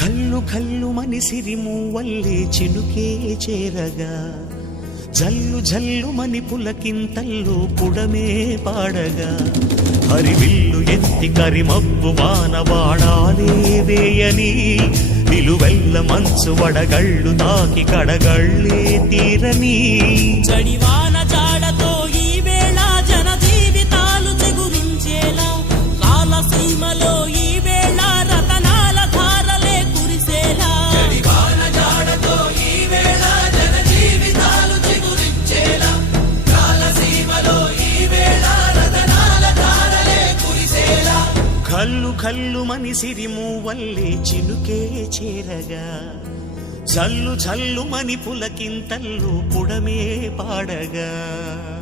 కళ్ళు కళ్ళు మనిసిరి మూవల్లే చినుకే చేరగా. జల్లు జల్లు మని పులకింతల్లు పుడమే పాడగా. హరివిల్లు ఎత్తి కరిమబ్బు వానవాడాలే వేయని. నిలువెల్ల మంచు వడగళ్ళు తాకి కడగళ్ళే తీరని. చడివాన జాడతో ఈ వేళ జన జీవితాలు చెగురించేలా కాల సీమలో కల్లు కల్లు మనిసిరి మూవల్లే చినుకే చేరగా. జల్లు చల్లు మణిపులకింతల్లు పుడమే పాడగా.